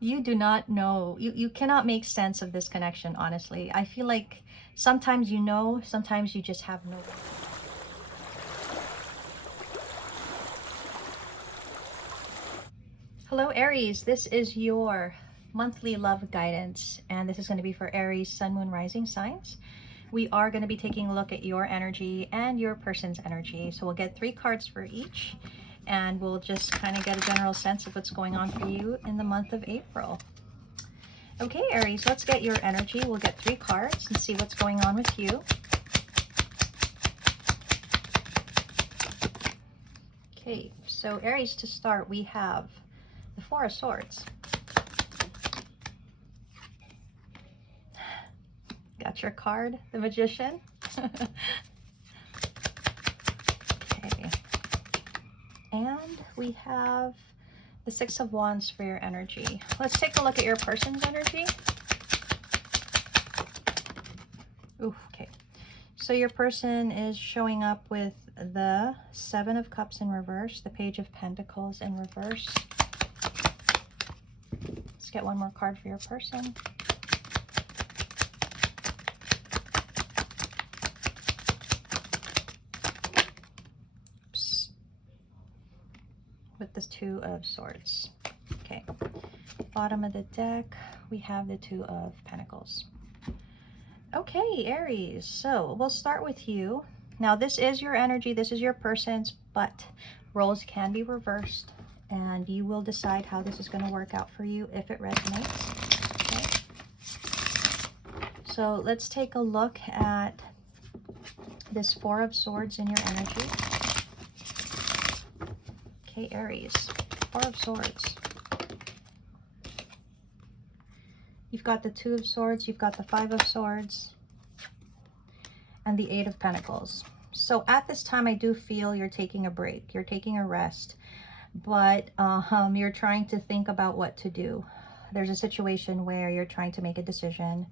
You do not know. You cannot make sense of this connection, honestly. I feel like sometimes you know, sometimes you just have no. Hello, Aries. This is your monthly love guidance, and this is going to be for Aries, Sun, Moon, Rising signs. We are going to be taking a look at your energy and your person's energy. So we'll get 3 cards for each, and we'll just kind of get a general sense of what's going on for you in the month of April. Okay, Aries, let's get your energy. We'll get 3 cards and see what's going on with you. Okay, so Aries, to start, we have the 4 of Swords. Got your card, the Magician. Okay. And we have the 6 of Wands for your energy. Let's take a look at your person's energy. Ooh, okay. So your person is showing up with the 7 of Cups in reverse, the Page of Pentacles in reverse. Let's get one more card for your person. Oops. With the 2 of Swords. Okay. Bottom of the deck, we have the 2 of Pentacles. Okay, Aries, so we'll start with you. Now, this is your energy, this is your person's, but roles can be reversed, and you will decide how this is going to work out for you if it resonates. Okay. So let's take a look at this 4 of Swords in your energy. Okay, Aries, 4 of Swords. You've got the 2 of Swords, you've got the 5 of Swords, and the 8 of Pentacles. So at this time, I do feel you're taking a break, you're taking a rest, but you're trying to think about what to do. There's a situation where you're trying to make a decision.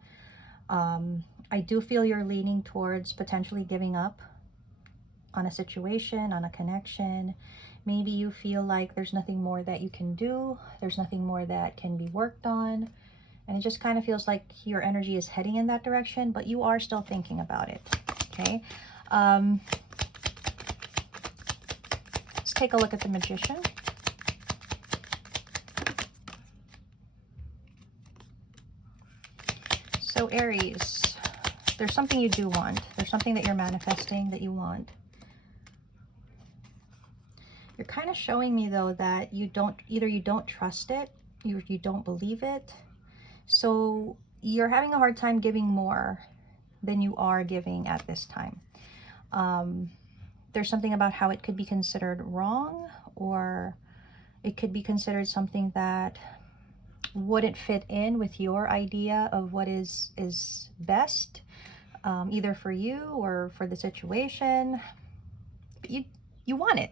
I do feel you're leaning towards potentially giving up on a situation, on a connection. Maybe you feel like there's nothing more that you can do, there's nothing more that can be worked on. And it just kind of feels like your energy is heading in that direction, but you are still thinking about it, okay? Let's take a look at the Magician. So Aries, there's something you do want. There's something that you're manifesting that you want. You're kind of showing me, though, that you don't trust it, you don't believe it. So you're having a hard time giving more than you are giving at this time. There's something about how it could be considered wrong, or it could be considered something that wouldn't fit in with your idea of what is best, either for you or for the situation. But you want it.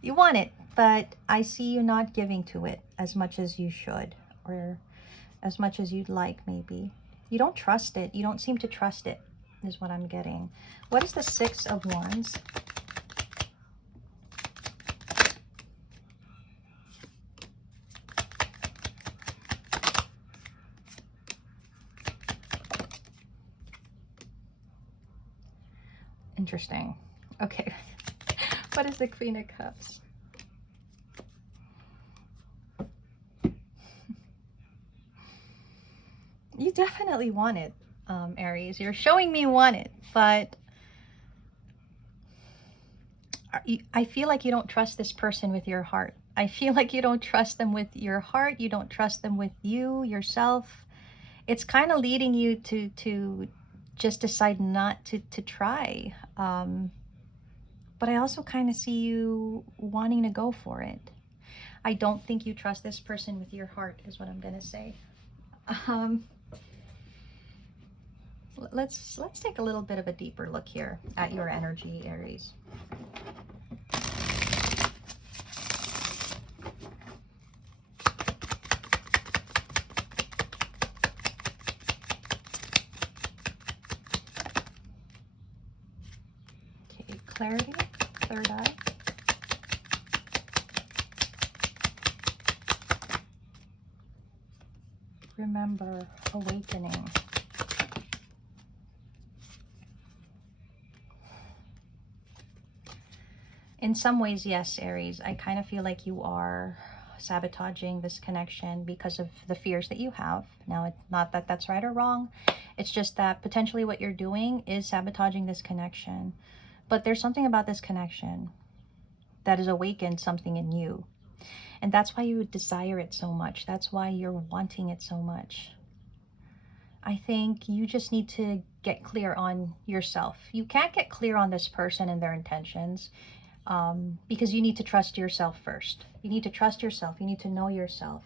You want it, but I see you not giving to it as much as you should, or as much as you'd like. Maybe you don't trust it. You don't seem to trust it, is what I'm getting. What is the 6 of Wands? Interesting. Okay. What is the Queen of Cups? You definitely want it, Aries. You're showing me want it, but I feel like you don't trust this person with your heart. I feel like you don't trust them with your heart. You don't trust them with you, yourself. It's kind of leading you to just decide not to try. But I also kind of see you wanting to go for it. I don't think you trust this person with your heart, is what I'm going to say. Let's take a little bit of a deeper look here at your energy, Aries. Okay, clarity, third eye. remember awakening. In some ways, yes, Aries, I kind of feel like you are sabotaging this connection because of the fears that you have. Now, it's not that that's right or wrong. It's just that potentially what you're doing is sabotaging this connection. But there's something about this connection that has awakened something in you. And that's why you desire it so much. That's why you're wanting it so much. I think you just need to get clear on yourself. You can't get clear on this person and their intentions. Because you need to trust yourself first. You need to trust yourself. You need to know yourself.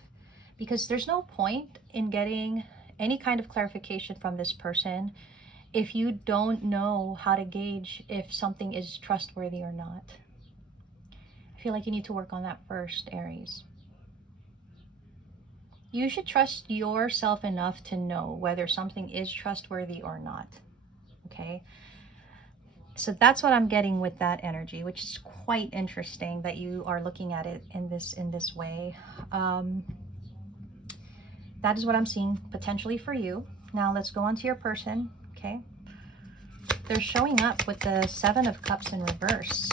Because there's no point in getting any kind of clarification from this person if you don't know how to gauge if something is trustworthy or not. I feel like you need to work on that first, Aries. You should trust yourself enough to know whether something is trustworthy or not. Okay? So that's what I'm getting with that energy, which is quite interesting that you are looking at it in this way. That is what I'm seeing potentially for you. Now let's go on to your person. Okay, they're showing up with the 7 of Cups in reverse.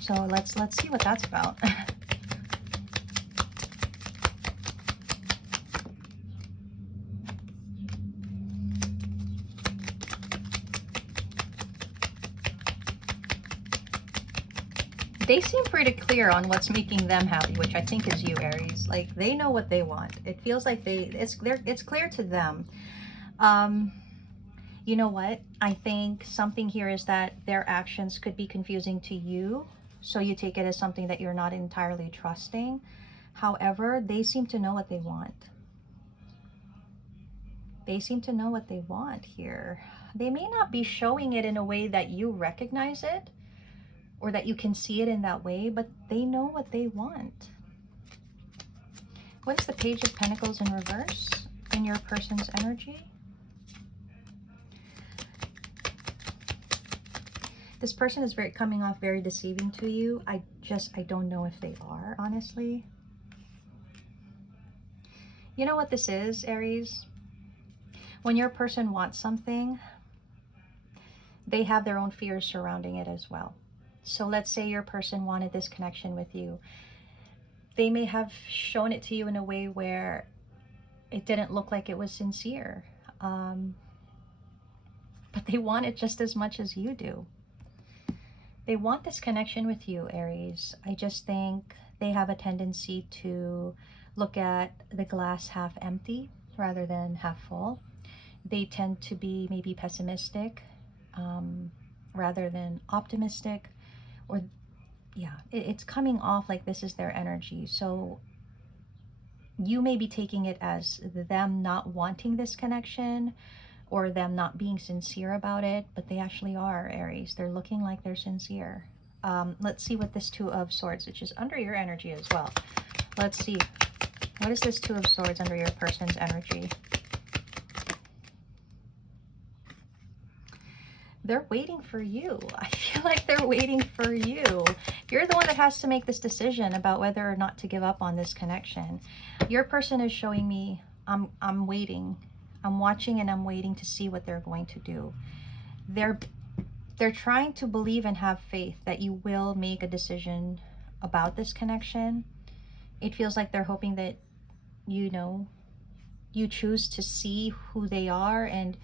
So let's see what that's about. They seem pretty clear on what's making them happy, which I think is you, Aries. Like, they know what they want. It feels like it's clear to them. You know what? I think something here is that their actions could be confusing to you, so you take it as something that you're not entirely trusting. However, they seem to know what they want. They seem to know what they want here. They may not be showing it in a way that you recognize it, or that you can see it in that way, but they know what they want. What is the Page of Pentacles in reverse in your person's energy? This person is coming off very deceiving to you. I don't know if they are, honestly. You know what this is, Aries? When your person wants something, they have their own fears surrounding it as well. So let's say your person wanted this connection with you. They may have shown it to you in a way where it didn't look like it was sincere. But they want it just as much as you do. They want this connection with you, Aries. I just think they have a tendency to look at the glass half empty rather than half full. They tend to be maybe pessimistic rather than optimistic. Or yeah, it's coming off like this is their energy. So you may be taking it as them not wanting this connection or them not being sincere about it, but they actually are, Aries. They're looking like they're sincere. Let's see what this 2 of Swords, which is under your energy as well. Let's see. What is this 2 of Swords under your person's energy? They're waiting for you. I feel like they're waiting for you. You're the one that has to make this decision about whether or not to give up on this connection. Your person is showing me, I'm waiting. I'm watching and I'm waiting to see what they're going to do. They're trying to believe and have faith that you will make a decision about this connection. It feels like they're hoping that, you know, you choose to see who they are and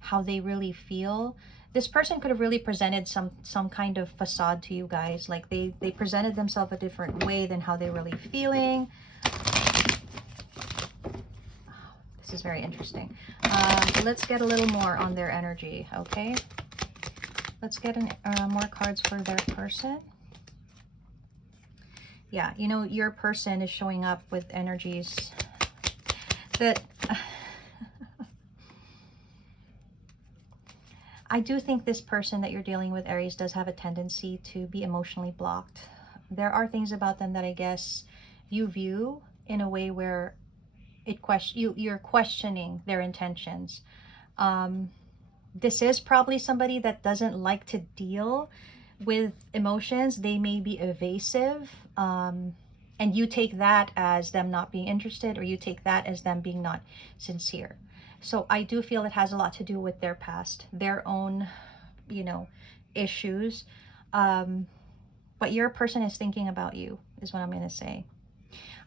how they really feel. This person could have really presented some kind of facade to you guys. Like they presented themselves a different way than how they're really feeling. This is very interesting. Let's get a little more on their energy, okay? Let's get more cards for their person. Yeah, you know, your person is showing up with energies that... I do think this person that you're dealing with, Aries, does have a tendency to be emotionally blocked. There are things about them that I guess you view in a way where you're questioning their intentions. This is probably somebody that doesn't like to deal with emotions. They may be evasive. And you take that as them not being interested, or you take that as them being not sincere. So I do feel it has a lot to do with their past, their own, you know, issues. But your person is thinking about you, is what I'm going to say.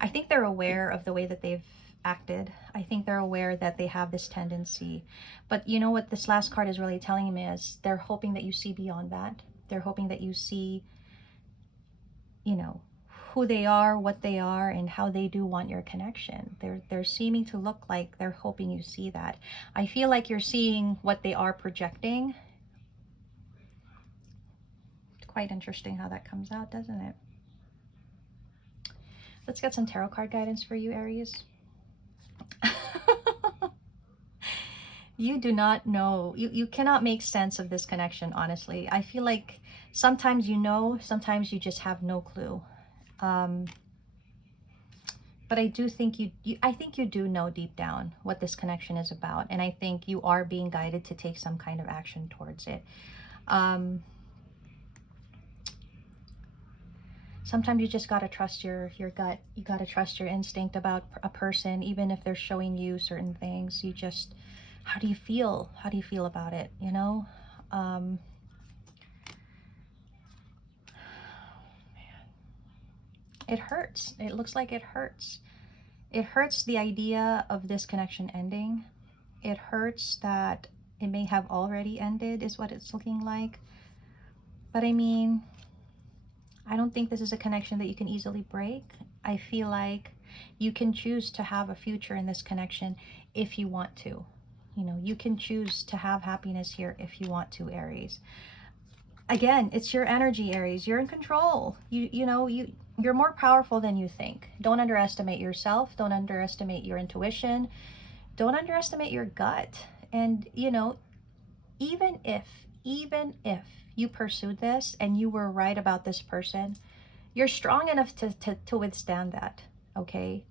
I think they're aware of the way that they've acted. I think they're aware that they have this tendency. But you know what this last card is really telling me is they're hoping that you see beyond that. They're hoping that you see, you know, who they are, what they are, and how they do want your connection. They're seeming to look like they're hoping you see that. I feel like you're seeing what they are projecting. It's quite interesting how that comes out, doesn't it? Let's get some tarot card guidance for you, Aries. You do not know. You cannot make sense of this connection, honestly. I feel like sometimes you know, sometimes you just have no clue. But I do think I think you do know deep down what this connection is about. And I think you are being guided to take some kind of action towards it. Sometimes you just got to trust your gut. You got to trust your instinct about a person, even if they're showing you certain things. You just, how do you feel? How do you feel about it? You know? It hurts. It looks like it hurts. It hurts the idea of this connection ending. It hurts that it may have already ended, is what it's looking like. But I mean, I don't think this is a connection that you can easily break. I feel like you can choose to have a future in this connection if you want to. You know, you can choose to have happiness here if you want to, Aries. Again, it's your energy, Aries. You're in control. You're more powerful than you think. Don't underestimate yourself. Don't underestimate your intuition. Don't underestimate your gut. And, you know, even if you pursued this and you were right about this person, you're strong enough to withstand that, okay?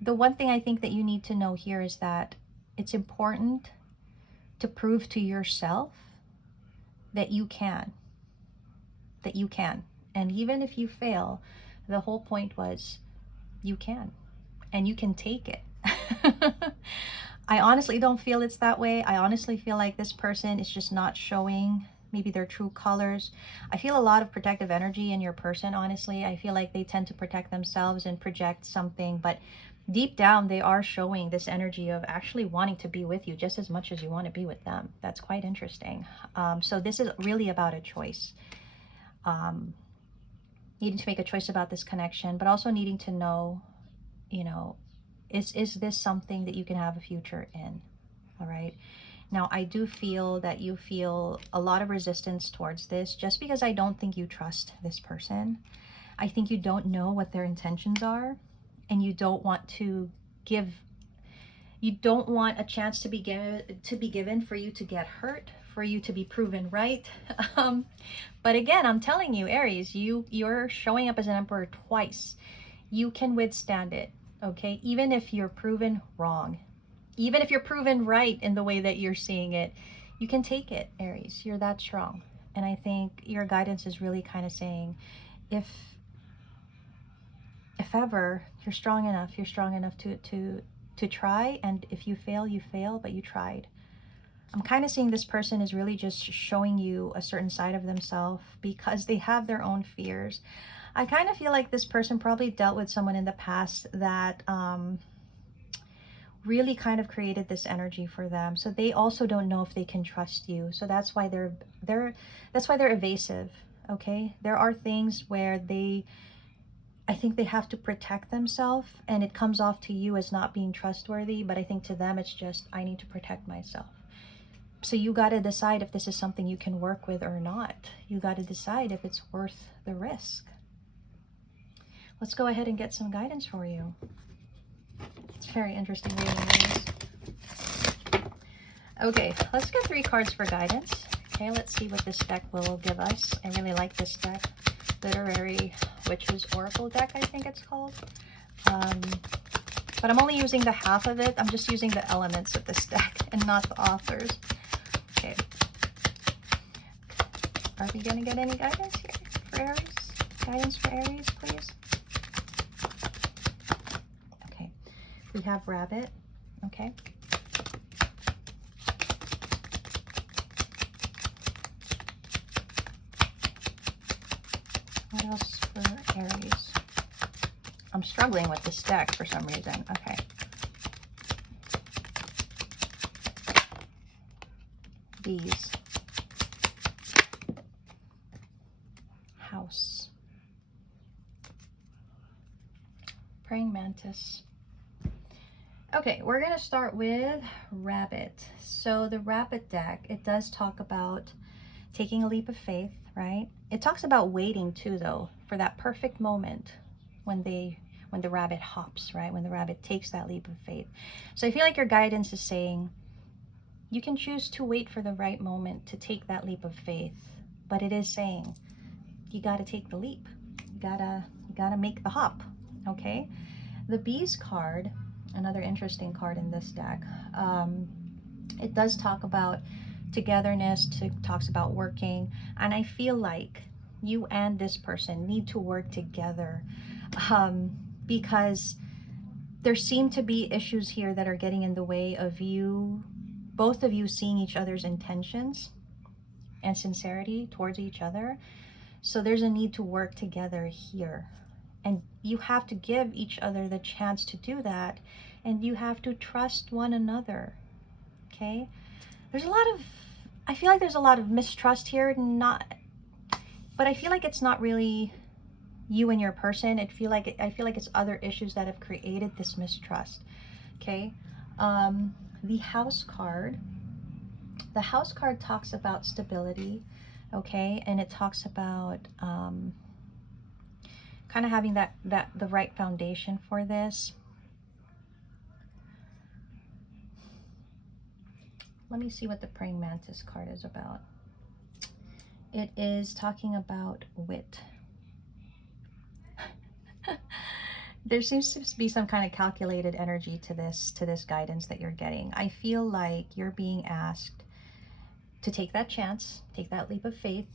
The one thing I think that you need to know here is that it's important to prove to yourself that you can. That you can. And even if you fail, the whole point was you can. And you can take it. I honestly don't feel it's that way. I honestly feel like this person is just not showing maybe their true colors. I feel a lot of protective energy in your person, honestly. I feel like they tend to protect themselves and project something, but deep down they are showing this energy of actually wanting to be with you just as much as you want to be with them. That's quite interesting. So this is really about a choice. Needing to make a choice about this connection, but also needing to know, you know, is this something that you can have a future in? All right. Now, I do feel that you feel a lot of resistance towards this just because I don't think you trust this person. I think you don't know what their intentions are, and you don't want to you don't want a chance to be given for you to get hurt, for you to be proven right. But again, I'm telling you, Aries, you're showing up as an emperor twice. You can withstand it, okay? Even if you're proven wrong. Even if you're proven right in the way that you're seeing it, you can take it, Aries. You're that strong. And I think your guidance is really kind of saying, if ever you're strong enough to try, and if you fail, but you tried. I'm kind of seeing this person is really just showing you a certain side of themselves because they have their own fears. I kind of feel like this person probably dealt with someone in the past that really kind of created this energy for them. So they also don't know if they can trust you. So that's why they're evasive. Okay, there are things where I think they have to protect themselves, and it comes off to you as not being trustworthy, but I think to them it's just, I need to protect myself. So you got to decide if this is something you can work with or not. You got to decide if it's worth the risk. Let's go ahead and get some guidance for you. It's very interesting reading these. Okay, let's get 3 cards for guidance. Okay, let's see what this deck will give us. I really like this deck. Literary Witches Oracle deck, I think it's called. But I'm only using the half of it. I'm just using the elements of this deck and not the authors. Okay. Are we going to get any guidance here for Aries? Guidance for Aries, please? We have rabbit, okay? What else for Aries? I'm struggling with this deck for some reason. Okay. Bees. House. Praying mantis. Okay, we're going to start with rabbit. So the rabbit deck, it does talk about taking a leap of faith, right? It talks about waiting too, though, for that perfect moment when the rabbit hops, right? When the rabbit takes that leap of faith. So I feel like your guidance is saying you can choose to wait for the right moment to take that leap of faith, but it is saying you got to take the leap. You gotta make the hop, okay? The bees card, another interesting card in this deck, it does talk about togetherness, talks about working, and I feel like you and this person need to work together, because there seem to be issues here that are getting in the way of you, both of you seeing each other's intentions and sincerity towards each other. So there's a need to work together here. And you have to give each other the chance to do that. And you have to trust one another. Okay? I feel like there's a lot of mistrust here. But I feel like it's not really you and your person. I feel like it's other issues that have created this mistrust. Okay? The house card. The house card talks about stability. Okay? And it talks about kind of having the right foundation for this. Let me see what the praying mantis card is about. It is talking about wit. There seems to be some kind of calculated energy to this guidance that you're getting. I feel like you're being asked to take that chance, take that leap of faith,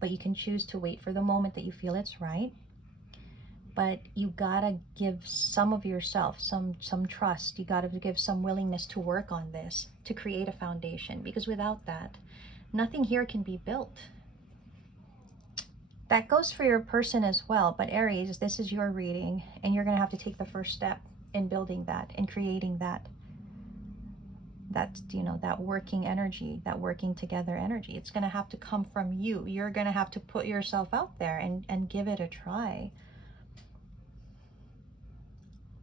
but you can choose to wait for the moment that you feel it's right. But you gotta give some of yourself, some trust. You gotta give some willingness to work on this, to create a foundation, because without that, nothing here can be built. That goes for your person as well, but Aries, this is your reading, and you're gonna have to take the first step in building that, in creating that working energy, that working together energy. It's gonna have to come from you. You're gonna have to put yourself out there and give it a try.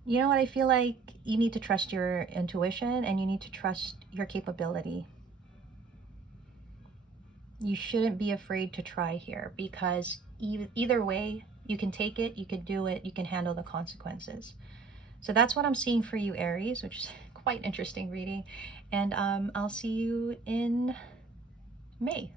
You know what? I feel like you need to trust your intuition and you need to trust your capability. You shouldn't be afraid to try here, because either way, you can take it, you can do it, you can handle the consequences. So that's what I'm seeing for you, Aries, which is quite interesting reading. And I'll see you in May.